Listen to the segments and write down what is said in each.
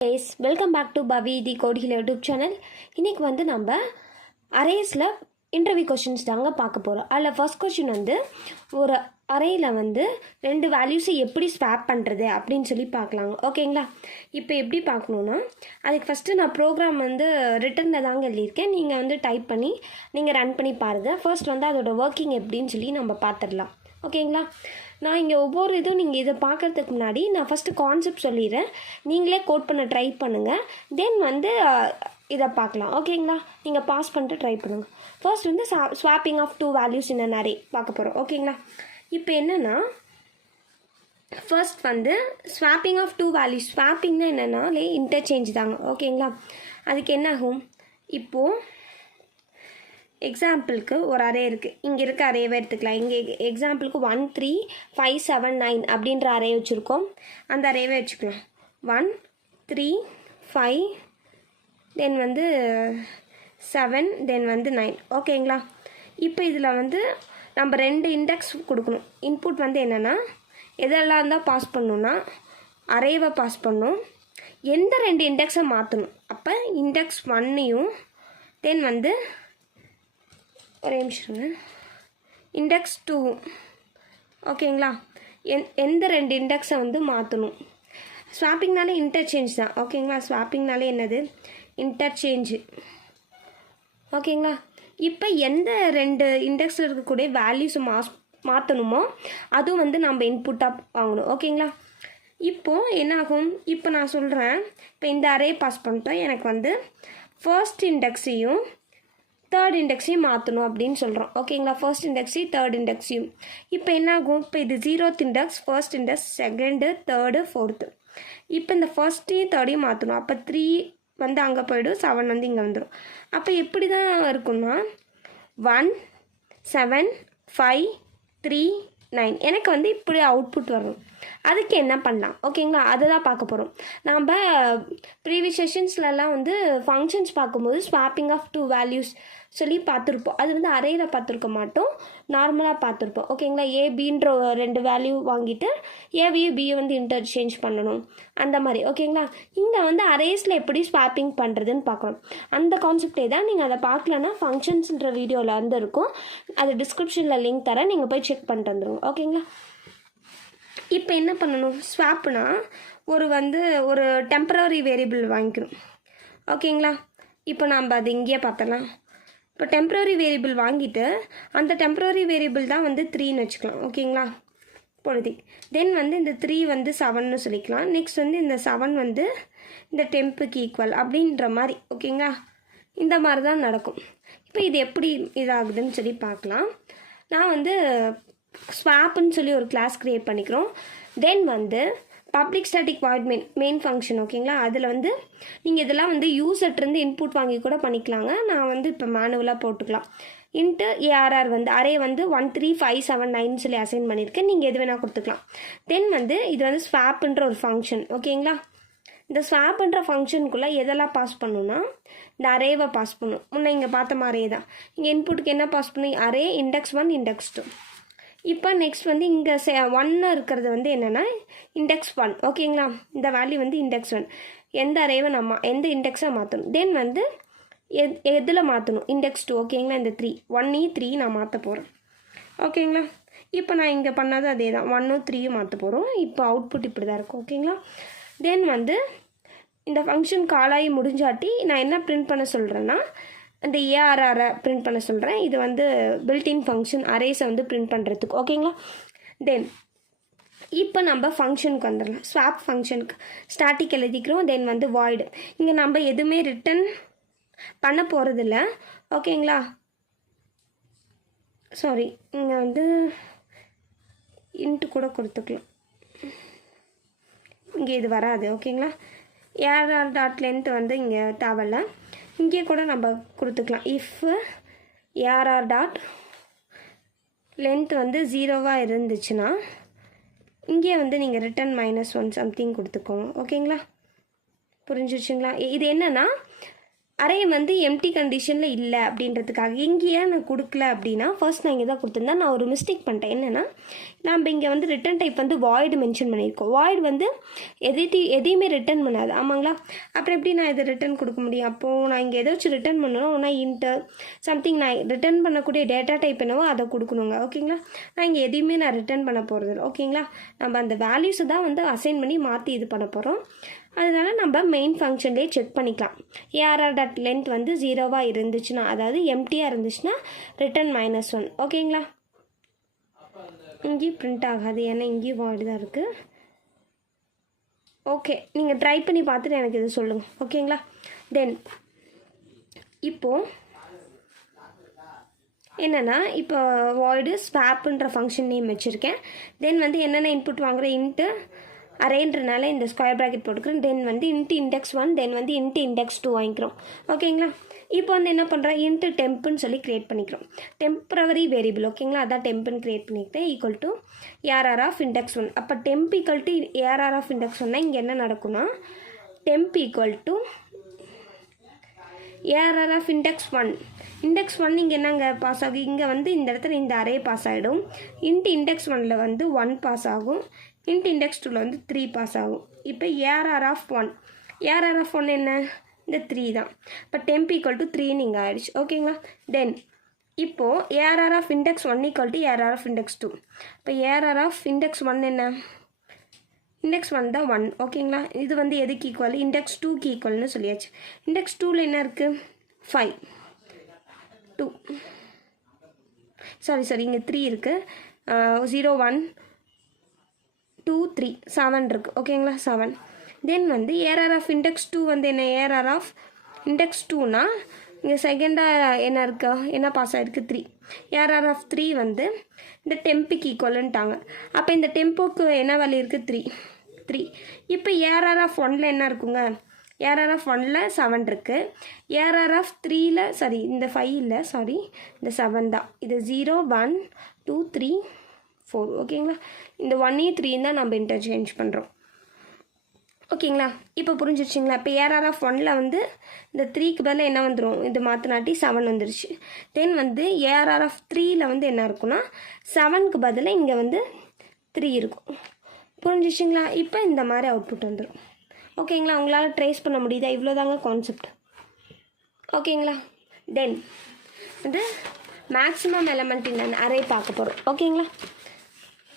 guys, welcome back to Bhavi the Code Healer YouTube channel. இன்னைக்கு வந்து நம்ம அரேஸில் interview questions தாங்க பார்க்க போகிறோம். அதில் ஃபர்ஸ்ட் கொஷின் வந்து ஒரு அரேயில் வந்து ரெண்டு வேல்யூஸை எப்படி ஸ்வாப் பண்ணுறது அப்படின்னு சொல்லி பார்க்கலாங்க. ஓகேங்களா? இப்போ எப்படி பார்க்கணுன்னா அதுக்கு ஃபஸ்ட்டு நான் ப்ரோக்ராம் வந்து ரிட்டனில் தாங்க எழுதியிருக்கேன். நீங்கள் வந்து டைப் பண்ணி நீங்கள் ரன் பண்ணி பாருங்கள். ஃபர்ஸ்ட் வந்து அதோட ஒர்க்கிங் எப்படின்னு சொல்லி நம்ம பார்த்துடலாம். ஓகேங்களா? நான் இங்கே ஒவ்வொரு இதுவும் நீங்கள் இதை பார்க்குறதுக்கு முன்னாடி நான் ஃபஸ்ட்டு கான்செப்ட் சொல்லிடுறேன். நீங்களே கோட் பண்ண ட்ரை பண்ணுங்கள். தென் வந்து இதை பார்க்கலாம். ஓகேங்களா? நீங்கள் பாஸ் பண்ணிட்டு ட்ரை பண்ணுங்கள். ஃபர்ஸ்ட் வந்து swapping of two values in an array பார்க்க போகிறோம். ஓகேங்களா? இப்போ என்னென்னா ஃபர்ஸ்ட் வந்து ஸ்வாப்பிங் ஆஃப் டூ வேல்யூஸ். ஸ்வாப்பிங்னா என்னென்னா இன்டர்சேஞ்ச் தாங்க. ஓகேங்களா? அதுக்கு என்ன ஆகும்? இப்போது எக்ஸாம்பிளுக்கு ஒரு அரே இருக்குது. இங்கே இருக்க அரேவை எடுத்துக்கலாம். இங்கே எக்ஸாம்பிளுக்கு 1 3 5 7 9 அப்படின்ற அரே வச்சுருக்கோம். அந்த அரேவை வச்சுக்கலாம். 1 3 5 தென் வந்து 7 தென் வந்து 9. ஓகேங்களா? இப்போ இதில் வந்து நம்ம ரெண்டு இண்டெக்ஸ் கொடுக்கணும். இன்புட் வந்து என்னென்னா எதெல்லாம் தான் பாஸ் பண்ணணுன்னா அரேவை பாஸ் பண்ணணும். எந்த ரெண்டு இண்டெக்ஸை மாற்றணும். அப்போ இண்டெக்ஸ் 1ஐயும் தென் வந்து ஒரே நிமிஷங்க இண்டெக்ஸ் 2. ஓகேங்களா? எந்த ரெண்டு இண்டெக்ஸை வந்து மாற்றணும். ஸ்வாப்பிங்னாலே இன்டர்சேஞ்ச் தான். ஓகேங்களா? ஸ்வாப்பிங்னாலே என்னது? இன்டர்சேஞ்சு. ஓகேங்களா? இப்போ எந்த ரெண்டு இண்டெக்ஸில் இருக்கக்கூடிய வேல்யூஸை மாற்றணுமோ அதுவும் வந்து நம்ம இன்புட்டாக வாங்கணும். ஓகேங்களா? இப்போது என்னாகும்? இப்போ நான் சொல்கிறேன். இப்போ இந்த அரே பாஸ் பண்ணிட்டோம். எனக்கு வந்து ஃபர்ஸ்ட் இண்டெக்ஸையும் தேர்ட் இண்டெக்ஸையும் மாற்றணும் அப்படின்னு சொல்கிறோம். ஓகேங்களா? ஃபர்ஸ்ட் இண்டெக்ஸையும் தேர்ட் இண்டெக்ஸையும். இப்போ என்ன ஆகும்? இப்போ இது 0th index, first index, second, third, fourth. இப்போ இந்த ஃபர்ஸ்ட்டையும் தேர்டையும் மாற்றணும். அப்போ 3 வந்து அங்கே போய்டும், 7 வந்து இங்கே வந்துடும். அப்போ எப்படி தான் இருக்குன்னா 1 7 5 3 9 எனக்கு வந்து இப்படி அவுட்புட் வரணும். அதுக்கு என்ன பண்ணலாம்? ஓகேங்களா? அதை தான் பார்க்க போகிறோம். நம்ம ப்ரீவியஸ் செஷன்ஸ்லலாம் வந்து ஃபங்க்ஷன்ஸ் பார்க்கும்போது ஸ்வாப்பிங் ஆஃப் டூ வேல்யூஸ் சொல்லி பார்த்துருப்போம். அது வந்து அரேயில் பார்த்துருக்க மாட்டோம், நார்மலாக பார்த்துருப்போம். ஓகேங்களா? ஏபின்ற ரெண்டு வேல்யூ வாங்கிட்டு ஏவியும் பியை வந்து இன்டர்சேஞ்ச் பண்ணணும் அந்த மாதிரி. ஓகேங்களா? இங்கே வந்து அரேஸில் எப்படி ஸ்வாப்பிங் பண்ணுறதுன்னு பார்க்கணும். அந்த கான்செப்டே தான். நீங்கள் அதை பார்க்கலன்னா ஃபங்க்ஷன்ஸ்ன்ற வீடியோவில் வந்து இருக்கும். அது டிஸ்கிரிப்ஷனில் லிங்க் தரேன், நீங்கள் போய் செக் பண்ணிட்டு வந்துடுங்க. ஓகேங்களா? இப்போ என்ன பண்ணணும்? ஸ்வாப்னா ஒரு டெம்பரரி வேரியபிள் வாங்கிக்கணும். ஓகேங்களா? இப்போ நம்ம அது இங்கேயே பார்த்தலாம். இப்போ டெம்பரரி வேரியபிள் வாங்கிட்டு அந்த டெம்பரரி வேரியபிள் தான் வந்து 3ன்னு வச்சுக்கலாம். ஓகேங்களா? பொழுது தென் வந்து இந்த 3 வந்து 7ன்னு சொல்லிக்கலாம். நெக்ஸ்ட் வந்து இந்த 7 வந்து இந்த டெம்புக்கு ஈக்குவல் அப்படின்ற மாதிரி. ஓகேங்களா? இந்த மாதிரி தான் நடக்கும். இப்போ இது எப்படி இதாகுதுன்னு சொல்லி பார்க்கலாம். நான் வந்து ஸ்வாப்னு சொல்லி ஒரு கிளாஸ் க்ரியேட் பண்ணிக்கிறோம். தென் வந்து public static void main function. ஓகேங்களா? அதில் வந்து நீங்கள் இதெல்லாம் வந்து யூசர்ட்ருந்து இன்புட் வாங்கி கூட பண்ணிக்கலாங்க. நான் வந்து இப்போ மேனுவலாக போட்டுக்கலாம். இன்ட்டு ஏஆர்ஆர் வந்து அரே வந்து 1 3 5 7 9 சொல்லி அசைன் பண்ணியிருக்கேன். நீங்கள் எது வேணால் கொடுத்துக்கலாம். தென் வந்து இது வந்து ஸ்வாப்ன்ற ஒரு ஃபங்க்ஷன். ஓகேங்களா? இந்த ஸ்வாப்ன்ற ஃபங்க்ஷனுக்குள்ளே எதெல்லாம் பாஸ் பண்ணணும்னா இந்த அரேவை பாஸ் பண்ணணும். முன்னே இங்கே பார்த்த மாதிரியே தான். இங்கே இன்புட்டுக்கு என்ன பாஸ் பண்ணணும்? Array index 1 index 2. இப்போ நெக்ஸ்ட் வந்து இங்கே 1 இருக்கிறது வந்து என்னென்னா இண்டெக்ஸ் 1. ஓகேங்களா? இந்த வேல்யூ வந்து இண்டெக்ஸ் 1. எந்த அரேவை எந்த இண்டெக்ஸாக மாற்றணும். தென் வந்து எதில் மாற்றணும்? இண்டெக்ஸ் 2. ஓகேங்களா? இந்த 3 1 3 நான் மாற்ற போகிறேன். ஓகேங்களா? இப்போ நான் இங்கே பண்ணது அதே தான். 1 3 மாற்ற போகிறோம். இப்போ அவுட்புட் இப்படி தான் இருக்கும். ஓகேங்களா? தென் வந்து இந்த ஃபங்க்ஷன் காலாகி முடிஞ்சாட்டி நான் என்ன பிரிண்ட் பண்ண சொல்கிறேன்னா இந்த ஏஆர்ஆரை பிரிண்ட் பண்ண சொல்கிறேன். இது வந்து பில்டின் ஃபங்க்ஷன் அரேஸை வந்து பிரிண்ட் பண்ணுறதுக்கு. ஓகேங்களா? தென் இப்போ நம்ம ஃபங்க்ஷனுக்கு வந்துடலாம். ஸ்வாப் ஃபங்க்ஷனுக்கு ஸ்டாட்டிக் எழுதிக்கிறோம். தென் வந்து வாய்டு. இங்கே நம்ம எதுவுமே ரிட்டன் பண்ண போகிறதில்ல. ஓகேங்களா? சாரி, இங்கே வந்து இன்ட்டு கூட கொடுத்துக்கலாம். இங்கே இது வராது. ஓகேங்களா? ஏஆர்ஆர் டாட் லென்த் வந்து இங்கே தேவையில்ல. இங்கே கூட நம்ம கொடுத்துக்கலாம். இஃப் ஏஆர்ஆர் டாட் லென்த் வந்து 0வாக இருந்துச்சுன்னா இங்கே வந்து நீங்கள் ரிட்டன் -1 சம்திங் கொடுத்துக்கோங்க. ஓகேங்களா? புரிஞ்சிருச்சுங்களா? இது என்னென்னா அரே வந்து எம்டி கண்டிஷனில் இல்லை அப்படின்றதுக்காக இங்கேயே நான் கொடுக்கல அப்படின்னா ஃபர்ஸ்ட் நான் இங்கே தான் கொடுத்துருந்தேன். நான் ஒரு மிஸ்டேக் பண்ணிட்டேன். என்னென்னா நம்ம இங்கே வந்து ரிட்டன் டைப் வந்து வாய்டு மென்ஷன் பண்ணியிருக்கோம். வாய்டு வந்து எதையுமே ரிட்டன் பண்ணாது, ஆமாங்களா? அப்புறம் எப்படி நான் இதை ரிட்டன் கொடுக்க முடியும்? அப்போது நான் இங்கே ஏதாச்சும் ரிட்டன் பண்ணணும், ஆனால் இன்டர் சம்திங் நான் ரிட்டன் பண்ணக்கூடிய டேட்டா டைப் என்னவோ அதை கொடுக்கணுங்க. ஓகேங்களா? நான் இங்கே எதையுமே நான் ரிட்டன் பண்ண போகிறது இல்லை. ஓகேங்களா? நம்ம அந்த வேல்யூஸை தான் வந்து அசைன் பண்ணி மாற்றி இது பண்ண போகிறோம். அதனால நம்ம மெயின் ஃபங்க்ஷன்லேயே செக் பண்ணிக்கலாம். ARR.length வந்து 0வாக இருந்துச்சுன்னா, அதாவது எம்டியாக இருந்துச்சுன்னா ரிட்டன் -1. ஓகேங்களா? இங்கேயும் பிரிண்ட் ஆகாது, ஏன்னா இங்கேயும் வாய்டு தான் இருக்குது. ஓகே, நீங்கள் ட்ரை பண்ணி பார்த்துட்டு எனக்கு இது சொல்லுங்கள். ஓகேங்களா? தென் இப்போது என்னென்னா, இப்போ வாய்டு ஸ்வாப்புன்ற ஃபங்க்ஷன் நேம் வச்சுருக்கேன். தென் வந்து என்னென்ன இன்புட் வாங்குகிற இன்ட்டு அரேன்றனால இந்த ஸ்கொயர் ப்ராக்கெட் போட்டுக்கிறேன். தென் வந்து இன்ட்டு இண்டெக்ஸ் 1, தென் வந்து இன்ட்டு இண்டெக்ஸ் 2 வாங்கிக்கிறோம். ஓகேங்களா? இப்போ வந்து என்ன பண்ணுறோம், இன்ட்டு டெம்ப்புன்னு சொல்லி க்ரியேட் பண்ணிக்கிறோம். Temporary variable. ஓகேங்களா? அதான் டெம்ப்புன்னு க்ரியேட் பண்ணிக்கிட்டேன். Equal to ARR of index 1. அப்போ temp equal to ARR of index 1னா இங்கே என்ன நடக்கும்னா, temp equal to ARR of index 1. Index 1 இங்கே என்னங்க பாஸ் ஆகும், இங்கே வந்து இந்த இடத்துல இந்த அரே பாஸ் ஆகிடும். இன்ட்டு இண்டெக்ஸ் 1ல் வந்து 1 பாஸ் ஆகும். இன்ட்டு இண்டெக்ஸ் 2ல் வந்து 3 பாஸ் ஆகும். இப்போ ARR ஆஃப் 1, ARR ஆஃப் 1 என்ன, இந்த 3 தான். இப்போ டெம்ப் ஈக்குவல் டு 3ன்னு இங்கே ஆகிடுச்சு. ஓகேங்களா? தென் இப்போது ARR of index 1 equal to ARR of index 2. இப்போ ARR ஆஃப் இண்டெக்ஸ் 1 என்ன, இண்டெக்ஸ் 1 தான் 1. ஓகேங்களா? இது வந்து எதுக்கு ஈக்குவல், இண்டெக்ஸ் 2க்கு ஈக்குவல்னு சொல்லியாச்சு. இண்டெக்ஸ் 2ல் என்ன இருக்குது, 5 2 சாரி இங்கே 3 இருக்குது. 0 1 2 3 7 இருக்குது. ஓகேங்களா? 7. தென் வந்து ARR ஆஃப் இண்டெக்ஸ் 2 வந்து என்ன, ARR ஆஃப் இண்டெக்ஸ் 2னா இங்கே செகண்டாக என்ன இருக்கா, என்ன பாஸ் ஆகிருக்கு, 3. ARR ஆஃப் 3 வந்து இந்த டெம்புக்கு ஈக்குவலுன்ட்டாங்க. அப்போ இந்த டெம்போக்கு என்ன வேல்யூ இருக்குது, 3. இப்போ ARR ஆஃப் 1ல் என்ன இருக்குங்க, ARR ஆஃப் 1ல் 7 இருக்குது. ARR ஆஃப் 3ல் இந்த 5 இல்லை, இந்த 7 தான். இது 0 1 2 3 4. ஓகேங்களா? இந்த 1 3 தான் நம்ம இன்டர்சேஞ்ச் பண்ணுறோம். ஓகேங்களா? இப்போ புரிஞ்சிருச்சிங்களா? இப்போ ARR ஆஃப் 1ல் வந்து இந்த 3க்கு பதில் என்ன வந்துடும், இது மாற்றினாட்டி 7 வந்துருச்சு. தென் வந்து ARR ஆஃப் 3ல் வந்து என்ன இருக்குன்னா, 7க்கு பதில் இங்கே வந்து 3 இருக்கும். புரிஞ்சிச்சிங்களா? இப்போ இந்த மாதிரி அவுட்புட் வந்துடும். ஓகேங்களா? உங்களால் ட்ரேஸ் பண்ண முடியுதா? இவ்வளோ தாங்க கான்செப்ட். ஓகேங்களா? தென் வந்து மேக்ஸிமம் எலமெண்ட் என்னென்னு அரே பார்க்க போகிறோம். ஓகேங்களா?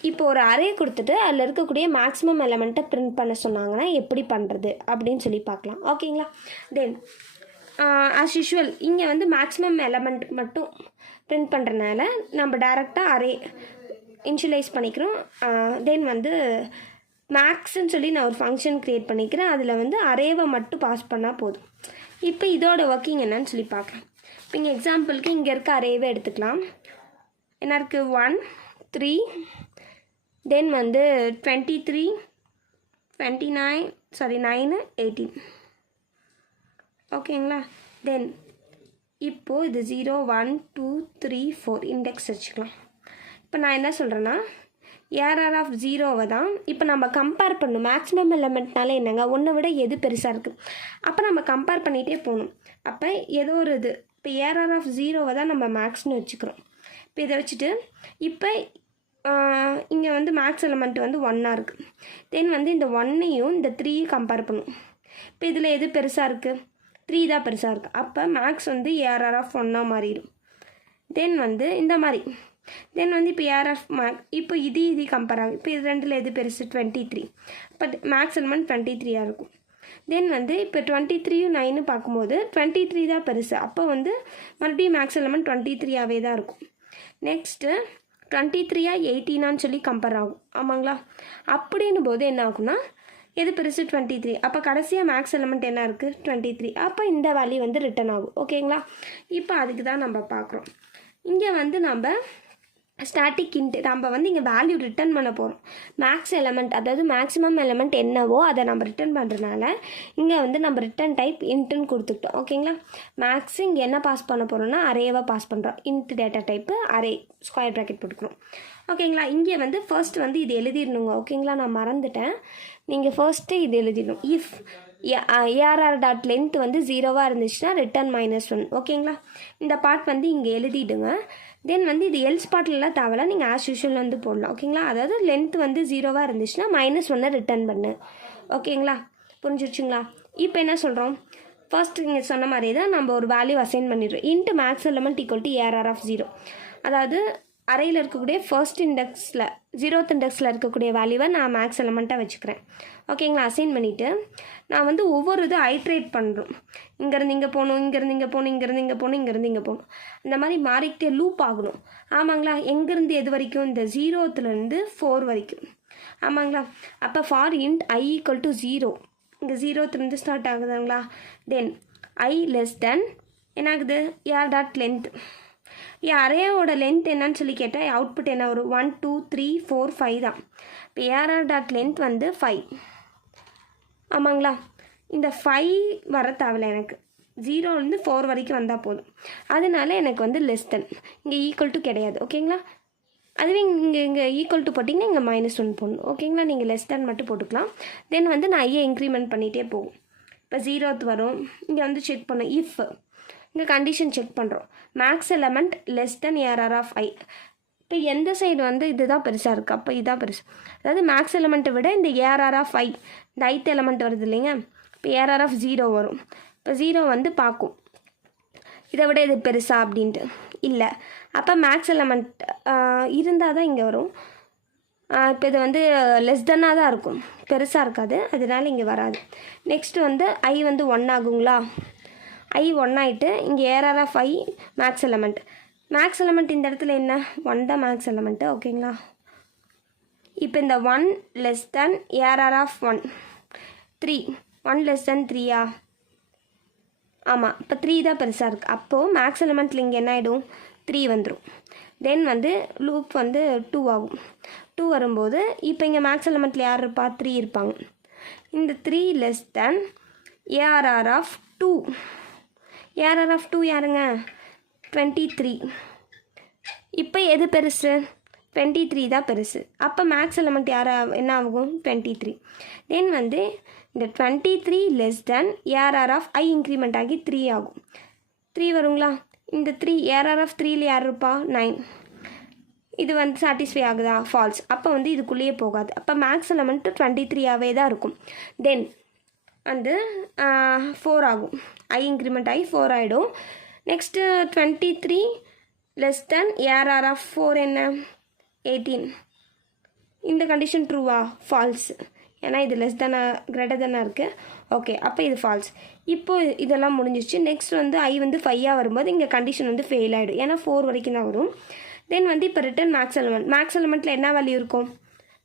இப்போ ஒரு அரே கொடுத்துட்டு அதில் இருக்கக்கூடிய மேக்ஸிமம் எலமெண்ட்டை பிரிண்ட் பண்ண சொன்னாங்கன்னா எப்படி பண்ணுறது அப்படின்னு சொல்லி பார்க்கலாம். ஓகேங்களா? தென் ஆஸ் யூஷுவல் இங்கே வந்து மேக்ஸிமம் எலமெண்ட் மட்டும் பிரிண்ட் பண்ணுறதுனால நம்ம டேரெக்டாக அரே இனிஷியலைஸ் பண்ணிக்கிறோம். தென் வந்து மேக்ஸ்ன்னு சொல்லி நான் ஒரு ஃபங்க்ஷன் க்ரியேட் பண்ணிக்கிறேன். அதில் வந்து அரேவை மட்டும் பாஸ் பண்ணால் போதும். இப்போ இதோட ஒர்க்கிங் என்னன்னு சொல்லி பார்க்கலாம். இப்போ இங்கே எக்ஸாம்பிளுக்கு இங்கே இருக்க அரேவை எடுத்துக்கலாம். என்ன இருக்குது, 1 3 தென் வந்து 23 29 9 18. ஓகேங்களா? தென் இப்போது இது 0 1 2 3 4 இண்டெக்ஸ் வச்சுக்கலாம். இப்போ நான் என்ன சொல்கிறேன்னா, ARR ஆஃப் 0வை தான் இப்போ நம்ம கம்பேர் பண்ணணும். மேக்ஸிமம் எலமெண்ட்னால என்னங்க, ஒன்றை விட எது பெருசாக இருக்குது, அப்போ நம்ம கம்பேர் பண்ணிகிட்டே போகணும். அப்போ ஏதோ ஒரு இது இப்போ ARR ஆஃப் 0வை தான் நம்ம மேக்ஸ்னு வச்சுக்கிறோம். இப்போ இதை வச்சுட்டு இப்போ இங்கே வந்து மேக்ஸ் எலமெண்ட் வந்து 1ஆக இருக்குது. தென் வந்து இந்த 1ஐயும் இந்த 3யும் கம்பேர் பண்ணும். இப்போ இதில் எது பெருசாக இருக்குது, 3 தான் பெருசாக இருக்குது. அப்போ மேக்ஸ் வந்து ARR ஆஃப் 1ஆக மாறிடும். தென் வந்து இந்த மாதிரி தென் வந்து இப்போ ARR ஆஃப் இப்போ இது கம்பேர் ஆகும். இப்போ இது ரெண்டில் எது பெருசு, 23. இப்போ மேக்ஸ் எலமெண்ட் 23ஆக இருக்கும். தென் வந்து இப்போ 23யும் 9 பார்க்கும்போது 23 தான் பெருசு. அப்போ வந்து மறுபடியும் மேக்ஸ் எலமெண்ட் 23ஆகவே தான் இருக்கும். நெக்ஸ்ட்டு 23 18 சொல்லி கம்பேர் ஆகும், ஆமாங்களா? அப்படின்னும் போது என்ன ஆகும்னா, எது பெருசு, 23. அப்போ கடைசியாக மேக்ஸ் எலமெண்ட் என்ன இருக்குது, 23. அப்போ இந்த வேல்யூ வந்து ரிட்டன் ஆகும். ஓகேங்களா? இப்போ அதுக்கு தான் நம்ம பார்க்குறோம். இங்கே வந்து நம்ம ஸ்டாட்டிக் இன்ட் நம்ம வந்து இங்கே வேல்யூ ரிட்டர்ன் பண்ண போகிறோம். மேக்ஸ் எலமெண்ட் அதாவது மேக்ஸிமம் எலமெண்ட் என்னவோ அதை நம்ம ரிட்டர்ன் பண்ணுறதுனால இங்கே வந்து நம்ம ரிட்டர்ன் டைப் இன்ட்டுன்னு கொடுத்துக்கிட்டோம். ஓகேங்களா? மேக்ஸ் இங்கே என்ன பாஸ் பண்ண போகிறோம்னா அரேவாக பாஸ் பண்ணுறோம். Int data type array square bracket போட்டுக்கிறோம். ஓகேங்களா? இங்கே வந்து ஃபர்ஸ்ட் வந்து இது எழுதிடணுங்க. ஓகேங்களா? நான் மறந்துட்டேன். நீங்கள் ஃபர்ஸ்ட்டு இது எழுதிடணும். இஃப் ஏஆர்ஆர் டாட் லென்த் வந்து 0வாக இருந்துச்சுன்னா ரிட்டர்ன் -1. ஓகேங்களா? இந்த பார்ட் வந்து இங்கே எழுதிடுங்க. தென் வந்து இது எல்ஸ் பார்ட்லலாம் தேவையில்ல, நீங்கள் ஆஸ் யூஷுவல் வந்து போடலாம். ஓகேங்களா? அதாவது லென்த் வந்து 0வாக இருந்துச்சுன்னா -1 ரிட்டர்ன் பண்ணு. ஓகேங்களா? புரிஞ்சிருச்சுங்களா? இப்போ என்ன சொல்கிறோம், ஃபர்ஸ்ட் நீங்கள் சொன்ன மாதிரியே தான் நம்ம ஒரு வேல்யூ அசைன் பண்ணிடுறோம். Int max element equal to ARR of 0. அதாவது அறையில் இருக்கக்கூடிய ஃபர்ஸ்ட் இண்டெக்ஸில் 0th இண்டெக்ஸில் இருக்கக்கூடிய வேல்யூவை நான் மேக்ஸ் எலமெண்ட்டாக வச்சுக்கிறேன். ஓகேங்களா? அசைன் பண்ணிவிட்டு நான் வந்து ஒவ்வொரு இது ஐட்ரேட் பண்ணுறோம். இங்கேருந்து இங்கே போகணும், இங்கேருந்து இங்கே போகணும், இங்கேருந்து இங்கே போகணும், இங்கேருந்து இங்கே போகணும், இந்த மாதிரி மாறிக்கிட்டே லூப் ஆகணும். ஆமாங்களா? எங்கேருந்து எது வரைக்கும்? இந்த 0த்துலேருந்து 4 வரைக்கும். ஆமாங்களா? அப்போ for int I equal to 0, இங்கே 0த்துலேருந்து ஸ்டார்ட் ஆகுதுங்களா? தென் I லெஸ் தென் என்ன ஆகுது, ஏஆர் டாட் லென்த். அரேயோட லென்த் என்னன்னு சொல்லி கேட்டால் அவுட்புட் என்ன வரும், 1 2 3 4 5 தான். இப்போ ஏஆர்ஆர் டாட் லென்த் வந்து 5. ஆமாங்களா? இந்த 5 வர தேவையில்ல, எனக்கு 0லேருந்து 4 வரைக்கும் வந்தால் போதும். அதனால எனக்கு வந்து லெஸ் தென், இங்கே ஈக்குவல் டு கிடையாது. ஓகேங்களா? அதுவே இங்கே ஈக்குவல் டு போட்டிங்கன்னா இங்கே -1 போடணும். ஓகேங்களா? நீங்கள் லெஸ் தென் மட்டும் போட்டுக்கலாம். தென் வந்து நான் ஐயை இன்க்ரிமெண்ட் பண்ணிகிட்டே போகும். இப்போ 0th வரும், இங்கே வந்து செக் பண்ணோம் இஃப், இங்கே கண்டிஷன் செக் பண்ணுறோம், max element less than ARR of I. இப்போ எந்த சைடு வந்து இதுதான் பெருசாக இருக்குது, அப்போ இதுதான் பெருசு. அதாவது மேக்ஸ் எலமெண்ட்டை விட இந்த ஏஆர்ஆர் ஆஃப் I, இந்த ith எலமெண்ட் வருது இல்லைங்க, இப்போ ஏஆர்ஆர் ஆஃப் 0 வரும். இப்போ 0 வந்து பார்க்கும் இதை விட இது பெருசா அப்படின்ட்டு. இல்லை, அப்போ மேக்ஸ் எலமெண்ட் இருந்தால் தான் இங்கே வரும். இப்போ இது வந்து லெஸ் தென்னாக தான் இருக்கும், பெருசாக இருக்காது, அதனால இங்கே வராது. நெக்ஸ்ட்டு வந்து I வந்து 1 ஆகுங்களா? I 1 ஆகிட்டு இங்கே A R R of I max element. Max element இந்த இடத்துல என்ன, 1 தான் மேக்ஸ் எலமெண்ட்டு. ஓகேங்களா? இப்போ இந்த 1 less than ARR of 1 3, 1 less than 3யா? ஆமாம், இப்போ 3 தான் பெருசாக இருக்குது. அப்போது மேக்ஸ் எலமெண்ட்டில் இங்கே என்ன ஆகிடும், 3 வந்துடும். தென் வந்து லூப் வந்து 2 ஆகும். 2 வரும்போது இப்போ இங்கே மேக்ஸ் எலமெண்ட்டில் யார் இருப்பா, 3 இருப்பாங்க. இந்த 3 less than ARR of 2. A R R of 2 யாருங்க, 23. இப்போ எது பெருசு, 23 தான் பெருசு. அப்போ மேக்ஸ் எலமெண்ட் யார் என்ன ஆகும், 23. தென் வந்து இந்த 23 less than ARR of I increment ஆகி 3 ஆகும். 3 வருங்களா? இந்த 3 ஏஆர்ஆர் ஆஃப் 3ல் யார் இருப்பா, 9. இது வந்து சாட்டிஸ்ஃபை ஆகுதா, ஃபால்ஸ். அப்போ வந்து இதுக்குள்ளேயே போகாது. அப்போ மேக்ஸ் எலமெண்ட்டு 23ஆகவே தான் இருக்கும். தென் வந்து 4 ஆகும், I இன்க்ரிமெண்ட் ஆகி 4 ஆகிடும். Next 23 less than ARR of 4 என்ன, 18. இந்த கண்டிஷன் ட்ரூவா, ஃபால்ஸ். ஏன்னா இது லெஸ் தானே கிரேட்டர் தானே இருக்குது. ஓகே, அப்போ இது ஃபால்ஸ். இப்போது இதெல்லாம் முடிஞ்சிச்சு. நெக்ஸ்ட் வந்து I வந்து 5ஆக வரும்போது இங்கே கண்டிஷன் வந்து ஃபெயில் ஆகிடும், ஏன்னா 4 வரைக்கும் தான் வரும். தென் வந்து இப்போ ரிட்டன் மேக்ஸ் எலமெண்ட். மேக்ஸ் எலமெண்ட்டில் என்ன வேல்யூ இருக்கும்,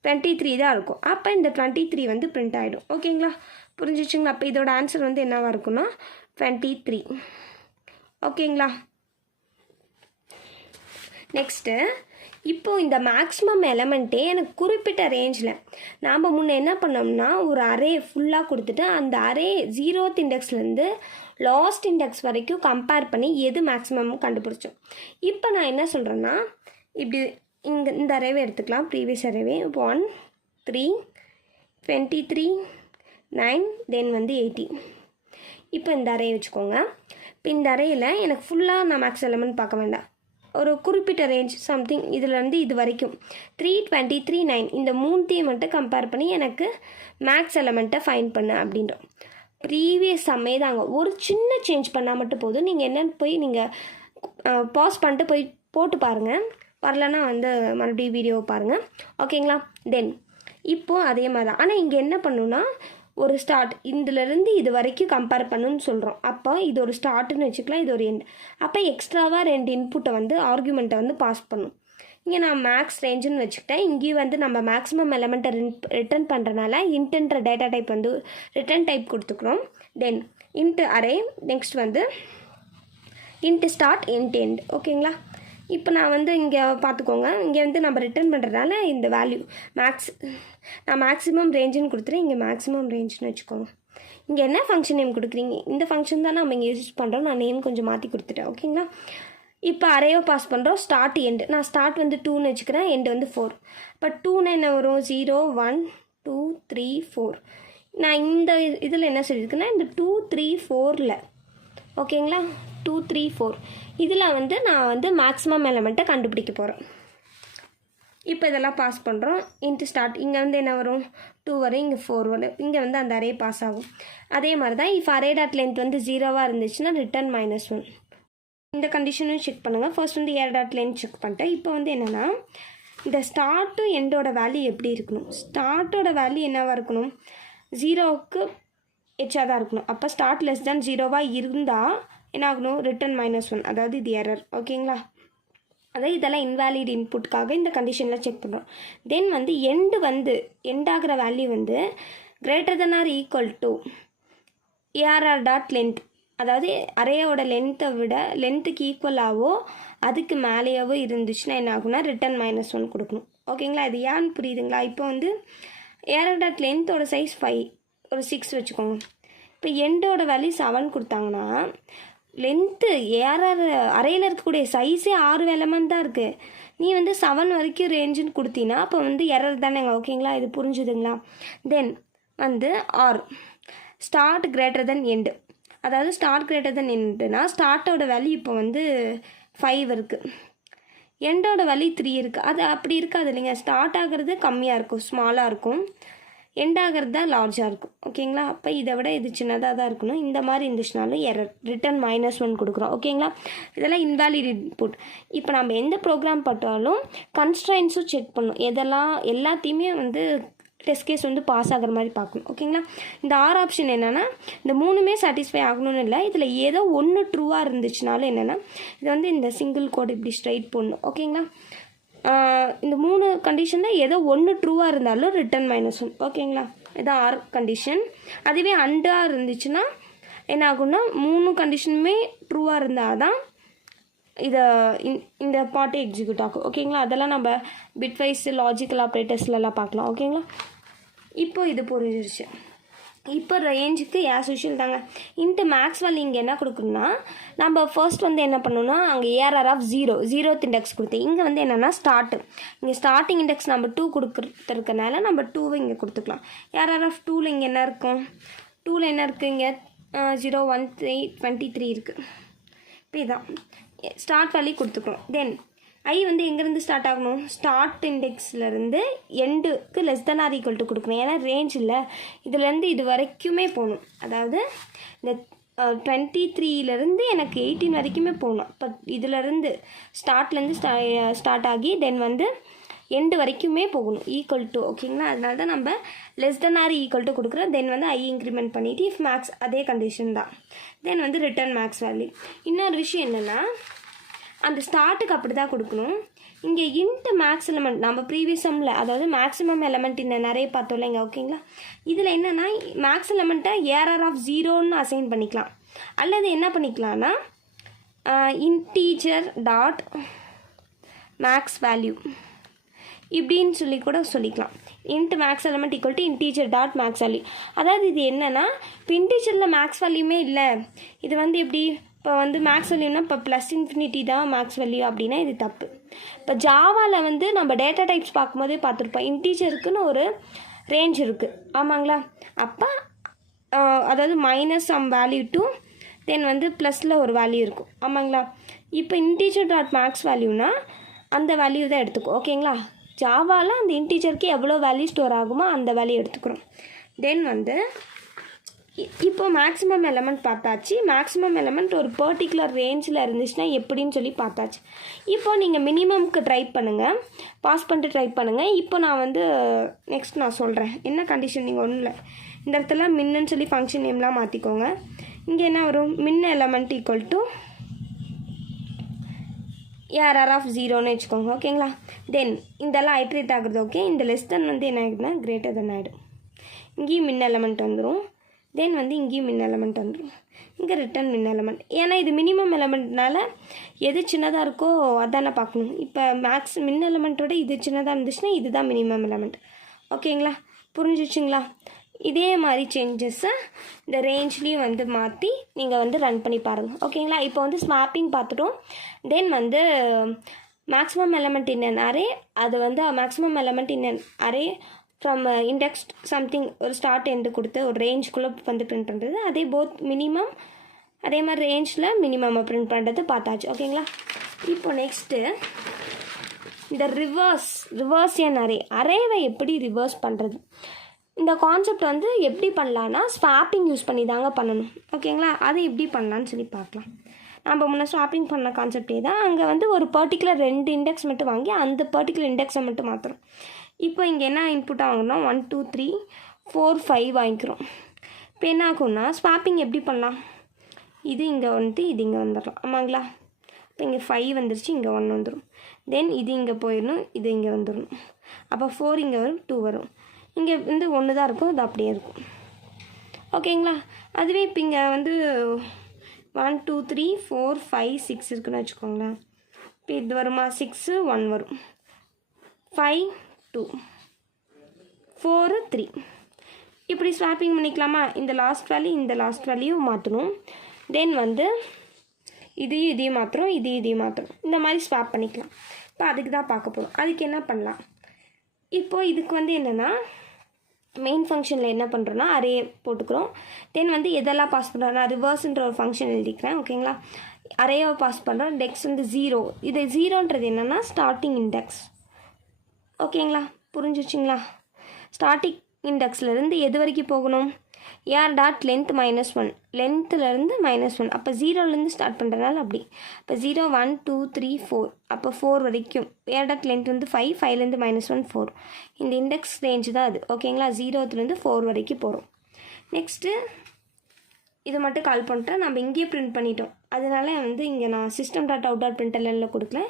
23 தான் இருக்கும். அப்போ இந்த 23 வந்து பிரிண்ட் ஆகிடும். ஓகேங்களா? புரிஞ்சிச்சுங்களா? அப்போ இதோட ஆன்சர் வந்து என்னவாக இருக்குன்னா 23. ஓகேங்களா? நெக்ஸ்ட்டு இப்போது இந்த மேக்ஸிமம் எலமெண்ட்டே எனக்கு குறிப்பிட்ட ரேஞ்சில் நாம் முன்னே என்ன பண்ணோம்னா ஒரு அரே ஃபுல்லாக கொடுத்துட்டு அந்த அரே 0th இண்டெக்ஸ்லேருந்து லாஸ்ட் இண்டெக்ஸ் வரைக்கும் கம்பேர் பண்ணி எது மேக்ஸிமம் கண்டுபிடிச்சோம். இப்போ நான் என்ன சொல்கிறேன்னா, இப்படி இந்த அரேவை எடுத்துக்கலாம், ப்ரீவியஸ் அரேவே. 1 3 23 9 தென் வந்து 18. இப்போ இந்த அரே வச்சுக்கோங்க. இப்போ இந்த அரேயில் எனக்கு ஃபுல்லாக நான் மேக்ஸ் எலமெண்ட் பார்க்க வேண்டாம், ஒரு குறிப்பிட்ட ரேஞ்ச் சம்திங் இதுலேருந்து இது வரைக்கும் 3 23 9 இந்த 3த்தையும் மட்டும் கம்பேர் பண்ணி எனக்கு மேக்ஸ் எலமெண்ட்டை ஃபைண்ட் பண்ண அப்படின்றோம். ப்ரீவியஸ் சம்மே தாங்க, ஒரு சின்ன சேஞ்ச் பண்ணால் மட்டும் போதும். நீங்கள் என்னென்னு போய் நீங்கள் பாஸ் பண்ணிட்டு போய் போட்டு பாருங்கள், வரலன்னா வந்து மறுபடியும் வீடியோ பாருங்கள். ஓகேங்களா? தென் இப்போது அதே மாதிரி தான், ஆனால் இங்கே என்ன பண்ணணுன்னா ஒரு ஸ்டார்ட், இதுலேருந்து இது வரைக்கும் கம்பேர் பண்ணுன்னு சொல்கிறோம். அப்போ இது ஒரு ஸ்டார்ட்டுன்னு வச்சுக்கலாம், இது ஒரு எண்ட். அப்போ எக்ஸ்ட்ராவாக 2 இன்புட்டை வந்து ஆர்குமெண்ட்டை வந்து பாஸ் பண்ணும். இங்கே நான் மேக்ஸ் ரேஞ்சுன்னு வச்சுக்கிட்டேன். இங்கேயும் வந்து நம்ம மேக்ஸிமம் எலமெண்ட்டை ரிட்டர்ன் பண்ணுறனால இன்ட்ன்ற டேட்டா டைப் வந்து ரிட்டர்ன் டைப் கொடுத்துக்கிறோம். தென் இன்ட் அரே, நெக்ஸ்ட் வந்து இன்ட் ஸ்டார்ட், இன்ட் எண்ட். ஓகேங்களா? இப்போ நான் வந்து இங்கே பார்த்துக்கோங்க, இங்கே வந்து நம்ம ரிட்டர்ன் பண்ணுறதுனால இந்த வேல்யூ நான் மேக்ஸிமம் ரேஞ்சுன்னு கொடுத்துறேன், இங்கே மேக்ஸிமம் ரேஞ்சுன்னு வச்சுக்கோங்க. இங்கே என்ன ஃபங்க்ஷன் நேம் கொடுக்குறீங்க, இந்த ஃபங்க்ஷன் தான் நம்ம இங்கே யூஸ் பண்ணுறோம், நான் நேம் கொஞ்சம் மாற்றி கொடுத்துட்டேன். ஓகேங்களா? இப்போ அரேவை பாஸ் பண்ணுறோம், ஸ்டார்ட் எண்டு. நான் ஸ்டார்ட் வந்து 2ன்னு வச்சுக்கிறேன், எண்டு வந்து 4. இப்போ 2ன்னு என்ன வரும், 0 1 2 3 4. நான் இந்த இதில் என்ன சொல்லியிருக்கேன்னா இந்த 2 3 4ல் ஓகேங்களா 2 3 4 இதில் வந்து நான் வந்து மேக்ஸிமம் எலமெண்ட்டை கண்டுபிடிக்க போகிறேன். இப்போ இதெல்லாம் பாஸ் பண்ணுறோம். இன்ட்டு ஸ்டார்ட் இங்கே வந்து என்ன வரும் 2 வரும், இங்கே 4 வரும், இங்கே வந்து அந்த அரே பாஸ் ஆகும். அதே மாதிரி தான் இஃப் அரே டாட் லென்த் வந்து 0வாக இருந்துச்சுன்னா ரிட்டர்ன் -1. இந்த கண்டிஷனும் செக் பண்ணுங்கள். ஃபர்ஸ்ட் வந்து ஏர் டாட் லென்த் செக் பண்ணிட்டேன். இப்போ வந்து என்னென்னா இந்த ஸ்டார்ட்டும் எண்டோட வேல்யூ எப்படி இருக்கணும், ஸ்டார்ட்டோட வேல்யூ என்னவாக இருக்கணும் 0க்கு எச்சாக தான் இருக்கணும். அப்போ ஸ்டார்ட் லெஸ் தேன் 0வாக இருந்தால் என்ன ஆகணும் ரிட்டர்ன் -1, அதாவது இது எரர். ஓகேங்களா, அதாவது இதெல்லாம் இன்வேலிட் இன்புட்காக இந்த கண்டிஷனில் செக் பண்ணுறோம். தென் வந்து எண்ட் ஆகிற வேல்யூ வந்து greater than or equal to A R R dot length, அதாவது அரேயோட லென்த்துக்கு ஈக்குவலாகவோ அதுக்கு மேலேயாவோ இருந்துச்சுன்னா என்ன ஆகுனா ரிட்டர்ன் -1 கொடுக்கணும். ஓகேங்களா, இது ஏன்னு புரியுதுங்களா? இப்போ வந்து ஏஆர்ஆர் டாட் லென்த்தோட சைஸ் 5, ஒரு 6 வச்சுக்கோங்க. இப்போ எண்டோட வேல்யூ 7 கொடுத்தாங்கன்னா லென்த்து ஏஆர்ஆர் அறையில் இருக்கக்கூடிய சைஸே 6 எலமெண்ட் தான் இருக்குது. நீ வந்து 7 வரைக்கும் ரேஞ்சுன்னு கொடுத்தீங்கன்னா அப்போ வந்து எரர் தானேங்க. ஓகேங்களா, இது புரிஞ்சுதுங்களா? தென் வந்து or start greater than end, அதாவது ஸ்டார்ட் கிரேட்டர் தென் எண்டுனா ஸ்டார்ட்டோட வேல்யூ இப்போ வந்து 5 இருக்குது, எண்டோட வேல்யூ 3 இருக்குது. அது அப்படி இருக்காது இல்லைங்க, ஸ்டார்ட் ஆகிறது கம்மியாக இருக்கும், ஸ்மாலாக இருக்கும், எண்ட் ஆகிறது தான் லார்ஜாக இருக்கும். ஓகேங்களா, அப்போ இதை விட இது சின்னதாக தான் இருக்கணும். இந்த மாதிரி இருந்துச்சுனாலும் எரர் ரிட்டர்ன் -1 கொடுக்குறோம். ஓகேங்களா, இதெல்லாம் இன்வேலிட் இன்புட். இப்போ நம்ம எந்த ப்ரோக்ராம் போட்டாலும் கன்ஸ்ட்ரைன்ஸும் செக் பண்ணணும். எல்லாத்தையுமே வந்து டெஸ்ட் கேஸ் வந்து பாஸ் ஆகிற மாதிரி பார்க்கணும். ஓகேங்களா, இந்த ஆர் ஆப்ஷன் என்னென்னா இந்த 3மே சாட்டிஸ்ஃபை ஆகணும்னு இல்லை, இதில் ஏதோ ஒன்று ட்ரூவாக இருந்துச்சுனாலும் என்னென்னா இது வந்து இந்த சிங்கிள் கோட் இப்படி ஸ்ட்ரைட் போடணும். ஓகேங்களா, இந்த 3 கண்டிஷனில் ஏதோ ஒன்று ட்ரூவாக இருந்தாலும் ரிட்டர்ன் -1. ஓகேங்களா, இதான் ஆர் கண்டிஷன். அதுவே அண்டாக இருந்துச்சுன்னா என்ன ஆகும்னா 3 கண்டிஷனுமே ட்ரூவாக இருந்தால் தான் இந்த பார்ட்டை எக்ஸிக்யூட் ஆகும். ஓகேங்களா, அதெல்லாம் நம்ம பிட்வைஸ் லாஜிக்கல் ஆப்ரேட்டர்ஸ்லாம் பார்க்கலாம். ஓகேங்களா, இப்போ இது புரிஞ்சிருச்சு. இப்போ ரேஞ்சுக்கு ஆஸ் யூஷுவல் தாங்க. இன்ட்டு மேக்ஸ் வேல்யூ இங்கே என்ன கொடுக்கணும்னா நம்ம ஃபர்ஸ்ட் வந்து என்ன பண்ணணும்னா அங்கே ஏஆர்ஆர் ஆஃப் 0th இண்டெக்ஸ் கொடுத்து இங்கே வந்து என்னென்னா ஸ்டார்ட்டு, இங்கே ஸ்டார்டிங் இண்டெக்ஸ் நம்ம 2 கொடுக்குறதுனால நம்ம 2வை இங்கே கொடுத்துக்கலாம். ஏஆர்ஆர் ஆஃப் 2ல் இங்கே என்ன இருக்கும், 2ல் என்ன இருக்குது, இங்கே 0 1 3 23 இருக்குது. இப்போ இதான் ஸ்டார்ட் வேல்யூ கொடுத்துக்கிறோம். தென் ஐ வந்து எங்கேருந்து ஸ்டார்ட் ஆகணும், ஸ்டார்ட் இண்டெக்ஸ்லேருந்து எண்டுக்கு less than or equal to கொடுக்கணும். ஏன்னா ரேஞ்ச் இல்லை, இதுலேருந்து இது வரைக்குமே போகணும். அதாவது இந்த 23லேருந்து எனக்கு 18 வரைக்குமே போகணும். இப்போ இதிலேருந்து ஸ்டார்ட்லேருந்து ஸ்டார்ட் ஆகி தென் வந்து எண்டு வரைக்குமே போகணும் ஈக்குவல் டு. ஓகேங்களா, அதனால தான் நம்ம less than or equal to கொடுக்குறோம். தென் வந்து ஐ இன்க்ரிமெண்ட் பண்ணிவிட்டு இஃப் மேக்ஸ் அதே கண்டிஷன் தான், தென் வந்து ரிட்டர்ன் மேக்ஸ் வேல்யூ. இன்னொரு விஷயம் என்னென்னா அந்த ஸ்டார்ட்டுக்கு அப்படி தான் கொடுக்கணும். இங்கே இன்ட்டு மேக்ஸ் எலமெண்ட் நம்ம ப்ரீவியஸ் சம்மில் அதாவது மேக்ஸிமம் எலமெண்ட் இந்த நிறைய பார்த்தோம் இல்லைங்க. ஓகேங்களா, இதில் என்னென்னா மேக்ஸ் எலமெண்ட்டை ஏஆர்ஆர் ஆஃப் 0ன்னு அசைன் பண்ணிக்கலாம், அல்லது என்ன பண்ணிக்கலாம்னா இன்டீஜர் டாட் மேக்ஸ் வேல்யூ இப்படின்னு சொல்லி கூட சொல்லிக்கலாம். Int max element equal to integer dot max value. அதாவது இது என்னென்னா இப்போ இன்டீஜரில் மேக்ஸ் வேல்யூமே இல்லை, இது வந்து எப்படி இப்போ வந்து மேக்ஸ் வேல்யூனா இப்போ +∞ தான் மேக்ஸ் வேல்யூ அப்படின்னா இது தப்பு. இப்போ ஜாவாவில் வந்து நம்ம டேட்டா டைப்ஸ் பார்க்கும்போதே பார்த்துருப்போம், இன்டீஜருக்குன்னு ஒரு ரேஞ்ச் இருக்குது. ஆமாங்களா, அப்போ அதாவது -some வேல்யூ டு தென் வந்து ப்ளஸில் ஒரு வேல்யூ இருக்கும். ஆமாங்களா, இப்போ இன்டீஜர் டாட் மேக்ஸ் வேல்யூனா அந்த வேல்யூ தான் எடுத்துக்கும். ஓகேங்களா, ஜாவாவில் அந்த இன்டீஜருக்கு எவ்வளோ வேல்யூ ஸ்டோர் ஆகுமோ அந்த வேல்யூ எடுத்துக்கிறோம். தென் வந்து இப்போ மேக்ஸிமம் எலமெண்ட் பார்த்தாச்சு. மேக்ஸிமம் எலமெண்ட் ஒரு பர்டிகுலர் ரேஞ்சில் இருந்துச்சுன்னா எப்படின்னு சொல்லி பார்த்தாச்சு. இப்போ நீங்கள் மினிமம்க்கு ட்ரை பண்ணுங்கள், பாஸ் பண்ணிட்டு ட்ரை பண்ணுங்கள். இப்போ நான் வந்து நெக்ஸ்ட் நான் சொல்கிறேன் என்ன கண்டிஷன். நீங்கள் ஒன்றும் இல்லை, இந்த இடத்துல மின்னு சொல்லி ஃபங்க்ஷன் நேம்லாம் மாற்றிக்கோங்க. இங்கே என்ன வரும், min element equal to ARR of 0ன்னு வச்சுக்கோங்க. ஓகேங்களா, தென் இதெல்லாம் ஐட்ரேட் ஆகுறது. ஓகே, இந்த லெஸ் தென் வந்து என்ன ஆகிடுதுன்னா கிரேட்டர் தென் ஆகிடும். இங்கேயும் மின் எலமெண்ட் வந்துடும், தென் வந்து இங்கேயும் மின் எலமெண்ட் வந்துடும், இங்கே ரிட்டர்ன் மின் எலமெண்ட். ஏன்னா இது மினிமம் எலமெண்ட்னால எது சின்னதாக இருக்கோ அதானே பார்க்கணும். இப்போ மின் எலமெண்ட்டோட இது சின்னதாக இருந்துச்சுன்னா இதுதான் மினிமம் எலமெண்ட். ஓகேங்களா, புரிஞ்சிச்சுங்களா? இதே மாதிரி சேஞ்சஸை இந்த ரேஞ்ச்லேயும் வந்து மாற்றி நீங்கள் வந்து ரன் பண்ணி பாருங்கள். ஓகேங்களா, இப்போ வந்து ஸ்வாப்பிங் பார்த்துட்டோம். தென் வந்து மேக்ஸிமம் எலமெண்ட் இன் அரே, அது வந்து maximum element in array from index something ஒரு ஸ்டார்ட் எண்டு கொடுத்து ஒரு ரேஞ்சுக்குள்ளே வந்து பிரிண்ட் பண்ணுறது. அதே போத் மினிமம் அதே மாதிரி ரேஞ்சில் மினிமம் பிரிண்ட் பண்ணுறது பார்த்தாச்சு. ஓகேங்களா? இப்போ நெக்ஸ்ட்டு இந்த ரிவர்ஸ் என் அரேவை எப்படி ரிவர்ஸ் பண்ணுறது, இந்த கான்செப்ட் வந்து எப்படி பண்ணலான்னா ஸ்வாப்பிங் யூஸ் பண்ணி தாங்க பண்ணணும். ஓகேங்களா? அது எப்படி பண்ணலான்னு சொல்லி பார்க்கலாம். நம்ம முன்னே ஸ்வாப்பிங் பண்ண கான்செப்டே தான். அங்கே வந்து ஒரு பர்டிகுலர் 2 இண்டெக்ஸ் மட்டும் வாங்கி அந்த பர்டிகுலர் இண்டெக்ஸை மட்டும் மாற்றுறோம். இப்போ இங்கே என்ன இன்புட்டாக வாங்கினோம், 1 2 3 4 5 வாங்கிக்கிறோம். இப்போ என்ன ஆகும்னா ஸ்வாப்பிங் எப்படி பண்ணலாம், இது இங்கே வந்து இது இங்கே வந்துடலாம். ஆமாங்களா? இப்போ இங்கே 5 வந்துருச்சு, இங்கே 1 வந்துடும். தென் இது இங்கே போயிடணும், இது இங்கே வந்துடும். அப்போ 4 இங்கே வரும், 2 வரும். இங்கே வந்து 1 தான் இருக்கும், அது அப்படியே இருக்கும். ஓகேங்களா? அதுவே இப்போ இங்கே வந்து 1 2 3 4 5 6 இருக்குன்னு வச்சுக்கோங்களேன். இப்போ இது வருமா, 6 1 வரும், 5 2 4 3. இப்படி ஸ்வாப்பிங் பண்ணிக்கலாமா? இந்த லாஸ்ட் வேல்யூ மாற்றணும். தென் வந்து இதையும் மாற்றுறோம், இதையும் மாற்றுறோம். இந்த மாதிரி ஸ்வாப் பண்ணிக்கலாம். இப்போ அதுக்கு தான் பார்க்க போகிறோம். அதுக்கு என்ன பண்ணலாம், இப்போது இதுக்கு வந்து என்னென்னா மெயின் ஃபங்க்ஷனில் என்ன பண்ணுறோன்னா அரே போட்டுக்கிறோம். தென் வந்து எதெல்லாம் பாஸ் பண்ணுறோன்னா ரிவர்ஸ்ன்ற ஒரு ஃபங்க்ஷன் எழுதிக்கிறேன். ஓகேங்களா? அரேவை பாஸ் பண்ணுறோம். இண்டெக்ஸ் வந்து 0. இது 0ன்றது என்னென்னா ஸ்டார்டிங் இண்டெக்ஸ். ஓகேங்களா? புரிஞ்சிச்சிங்களா? ஸ்டார்டிங் இண்டெக்ஸ்லேருந்து எது வரைக்கும் போகணும், ஏர் டாட் லென்த் -1, லென்த்துலேருந்து -1. அப்போ 0லேருந்து ஸ்டார்ட் பண்ணுறதுனால அப்படி. இப்போ 0 1 2 3 4, அப்போ 4 வரைக்கும். ஏர் டாட் லென்த் வந்து 5, 5லேருந்து -1 4. இந்த இண்டெக்ஸ் ரேஞ்சு தான் அது. ஓகேங்களா? 0லேருந்து 4 வரைக்கும் போகிறோம். நெக்ஸ்ட்டு இது மட்டும் கால் பண்ணிட்டேன். நம்ம இங்கேயே பிரிண்ட் பண்ணிட்டோம். அதனால வந்து இங்கே நான் system.out.println கொடுக்கல.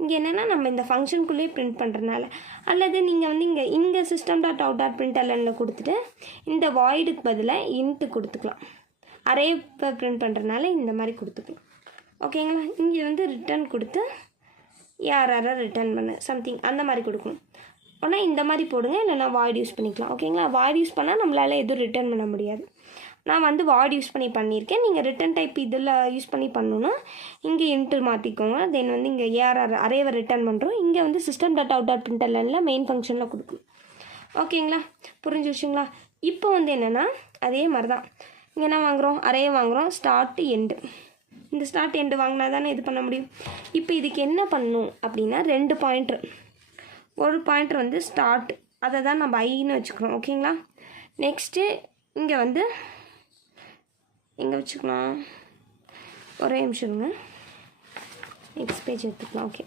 இங்கே என்னென்னா நம்ம இந்த ஃபங்க்ஷனுக்குள்ளேயே பிரிண்ட் பண்ணுறதுனால. அல்லது நீங்கள் வந்து இங்கே system.out.println கொடுத்துட்டு இந்த வாய்டுக்கு பதிலாக இன்ட்டு கொடுத்துக்கலாம். அரே இப்போ பிரிண்ட் பண்ணுறதுனால இந்த மாதிரி கொடுத்துக்கலாம். ஓகேங்களா? இங்கே வந்து ரிட்டர்ன் கொடுத்து யாரார ரிட்டர்ன் பண்ண சம்திங் அந்த மாதிரி கொடுக்கணும். ஆனால் இந்த மாதிரி போடுங்க, இல்லைனா வாய்டு யூஸ் பண்ணிக்கலாம். ஓகேங்களா? வாய்டு யூஸ் பண்ணால் நம்மளால் எதுவும் ரிட்டர்ன் பண்ண முடியாது. நான் வந்து வாய்டு யூஸ் பண்ணி பண்ணியிருக்கேன். நீங்கள் ரிட்டன் டைப் இதில் யூஸ் பண்ணி பண்ணணுன்னா இங்கே இன்ட்டு மாற்றிக்கோங்க. தென் வந்து இங்கே அரேவை ரிட்டர்ன் பண்ணுறோம். இங்கே வந்து system.out.println மெயின் ஃபங்க்ஷனில் கொடுக்கணும். ஓகேங்களா? புரிஞ்சிருச்சுங்களா? இப்போ வந்து என்னென்னா அதே மாதிரி தான் இங்கே என்ன வாங்குகிறோம், அரே வாங்குகிறோம், ஸ்டார்ட் எண்டு. இந்த ஸ்டார்ட் எண்டு வாங்கினா தானே இது பண்ண முடியும். இப்போ இதுக்கு என்ன பண்ணணும் அப்படின்னா 2 பாயிண்ட்ரு. ஒரு பாயிண்ட்ரு வந்து ஸ்டார்ட், அதை தான் நம்ம ஐன்னு வச்சுக்கிறோம். ஓகேங்களா? நெக்ஸ்ட்டு இங்கே வந்து எங்கே வச்சுக்கலாம், ஒரே நிமிஷம் இருங்க, நெக்ஸ்ட் பேஜ் எடுத்துக்கலாம். ஓகே,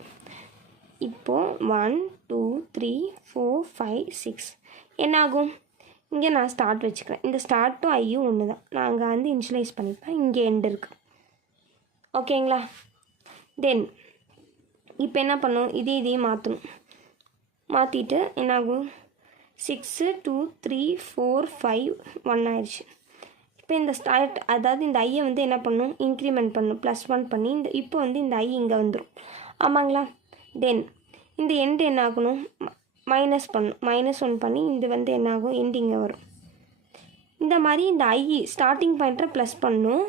இப்போது 1 2 3 4 5 6 என்ன ஆகும், இங்கே நான் ஸ்டார்ட் வச்சுக்கிறேன். இந்த ஸ்டார்ட்டும் ஐயும் ஒன்று தான். நான் அங்கே வந்து இனிஷியலைஸ் பண்ணிப்பேன். இங்கே எண்டு இருக்குது. ஓகேங்களா? தென் இப்போ என்ன பண்ணும், இதையும் மாற்றணும். மாற்றிட்டு என்னாகும், 6 2 3 4 5 1 ஆயிடுச்சு. இப்போ இந்த ஸ்டார்ட், அதாவது இந்த ஐயை வந்து என்ன பண்ணும், இன்க்ரிமெண்ட் பண்ணும், +1 பண்ணி இப்போ வந்து இந்த ஐ இங்கே வந்துடும். ஆமாங்களா? தென் இந்த எண்டு என்ன ஆகணும், மைனஸ் பண்ணும், -1 பண்ணி இது வந்து என்ன ஆகும், எண்டு இங்கே வரும். இந்த மாதிரி இந்த ஐ ஸ்டார்டிங் பாயிண்ட்டை ப்ளஸ் பண்ணும்,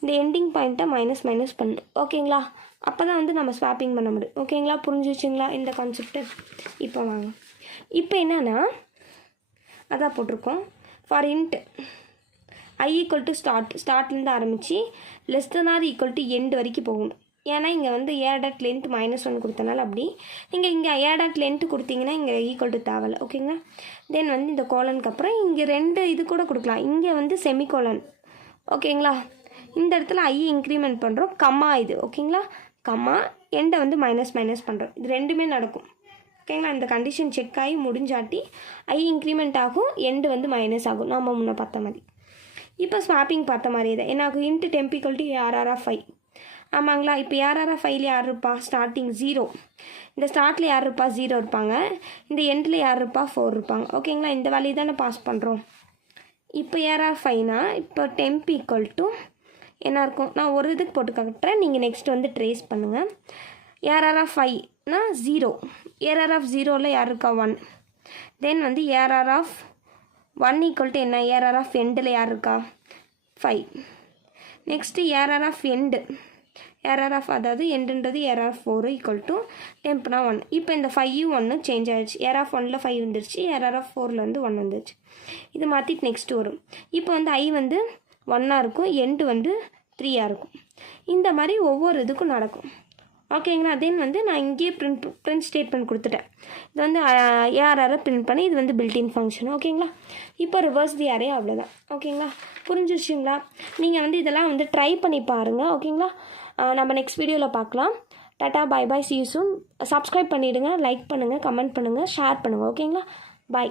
இந்த எண்டிங் பாயிண்ட்டை மைனஸ் பண்ணும். ஓகேங்களா? அப்போ தான் வந்து நம்ம ஸ்வாப்பிங் பண்ண முடியும். ஓகேங்களா? புரிஞ்சிச்சிங்களா இந்த கான்செப்ட்டு? இப்போ வாங்க, இப்போ என்னென்னா அதான் போட்டிருக்கோம், ஃபார் இன்ட் i = ஸ்டார்ட்லேருந்து ஆரம்பித்து << எண்டு வரைக்கும் போகணும். ஏன்னா இங்கே வந்து ஏடாட் லென்த் -1 கொடுத்தனால அப்படி. நீங்கள் இங்கே ஏடாட் லென்த் கொடுத்தீங்கன்னா இங்கே ஈக்குவல் தேவையில்ல. ஓகேங்களா? தென் வந்து இந்த கோலனுக்கு அப்புறம் இங்கே 2 இது கூட கொடுக்கலாம். இங்கே வந்து செமிகோலன். ஓகேங்களா? இந்த இடத்துல ஐ இன்க்ரிமெண்ட் பண்ணுறோம், கம்மா இது. ஓகேங்களா? கம்மா எண்டை வந்து மைனஸ் பண்ணுறோம். இது ரெண்டுமே நடக்கும். ஓகேங்களா? இந்த கண்டிஷன் செக் ஆகி முடிஞ்சாட்டி ஐ இன்க்ரிமெண்ட் ஆகும், எண்டு வந்து மைனஸ் ஆகும். நம்ம முன்னே பார்த்த மாதிரி. இப்போ ஸ்வாப்பிங் பார்த்த மாதிரி தான். என்ன ஆகும், இன்ட்டு temp = ARR5. ஆமாங்களா? இப்போ ARR5ல யார் இருப்பா, ஸ்டார்டிங் 0. இந்த ஸ்டார்ட்டில் யார் இருப்பா, 0 இருப்பாங்க. இந்த எண்டில் யார் இருப்பா, 4 இருப்பாங்க. ஓகேங்களா? இந்த வேல்யூ தானே பாஸ் பண்ணுறோம். இப்போ ARR5னா இப்போ temp = என்ன இருக்கும், நான் ஒரு இதுக்கு போட்டு காட்டுறேன், நீங்கள் நெக்ஸ்ட் வந்து ட்ரேஸ் பண்ணுங்கள். ARR5னா 0. ARR0ல் யார் இருக்கா, 1. தென் வந்து ARR1 = என்ன, ARR எண்டில் யார் இருக்கா, 5. நெக்ஸ்ட்டு ARR எரர் ஆஃப் அதாவது எண்டுன்றது எரர் ஆஃப் 4 ஈக்குவல் டு டெம்ப்னா 1. இப்போ இந்த 5 1 சேஞ்ச் ஆகிடுச்சு. எரர் ஆஃப் 1ல் 5 வந்துருச்சு, எரர் ஆஃப் 4ல் வந்து 1 வந்துருச்சு. இது மாற்றிட்டு நெக்ஸ்ட் வரும். இப்போ வந்து I வந்து 1ஆக இருக்கும், எண்டு வந்து 3ஆக இருக்கும். இந்த மாதிரி ஒவ்வொரு இதுக்கும் நடக்கும். ஓகேங்களா? தென் வந்து நான் இங்கேயே பிரிண்ட் ஸ்டேட்மெண்ட் கொடுத்துட்டேன். இது வந்து ஏஆர்ஆரை பிரிண்ட் பண்ணி இது வந்து பில்டின் ஃபங்க்ஷன். ஓகேங்களா? இப்போ ரிவர்ஸ் தி அரே அவ்வளோதான். ஓகேங்களா? புரிஞ்சிருச்சுங்களா? நீங்கள் வந்து இதெல்லாம் வந்து ட்ரை பண்ணி பாருங்கள். ஓகேங்களா? நம்ம நெக்ஸ்ட் வீடியோவில் பார்க்கலாம். Tata, bye bye, see you soon. Subscribe பண்ணிவிடுங்க, லைக் பண்ணுங்கள், கமெண்ட் பண்ணுங்கள், ஷேர் பண்ணுங்கள். ஓகேங்களா? பாய்.